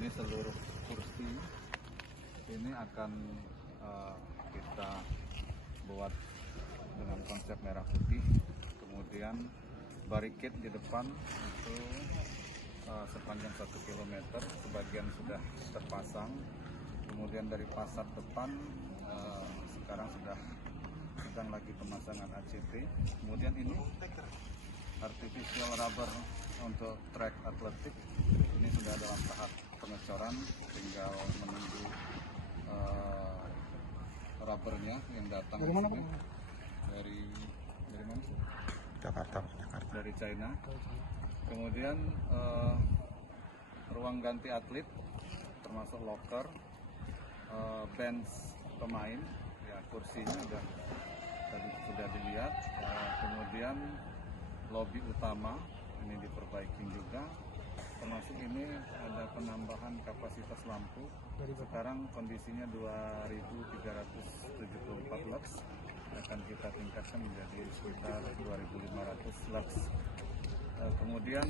Ini seluruh kursi ini akan kita buat dengan konsep merah putih, kemudian barikade di depan itu sepanjang 1 km, sebagian sudah terpasang, kemudian dari fasad depan sekarang sedang lagi pemasangan ACP, kemudian ini artificial rubber untuk track atletik ini sudah dalam tahap pengecoran, tinggal menunggu rubbernya yang datang dari mana, dari mana? Jakarta. Dari China. Kemudian ruang ganti atlet termasuk locker, bench pemain, ya kursinya tadi sudah dilihat. Kemudian lobi utama ini diperbaiki juga, termasuk ini ada penambahan kapasitas lampu. Sekarang kondisinya 2.374 lux, akan kita tingkatkan menjadi sekitar 2.500 lux. Kemudian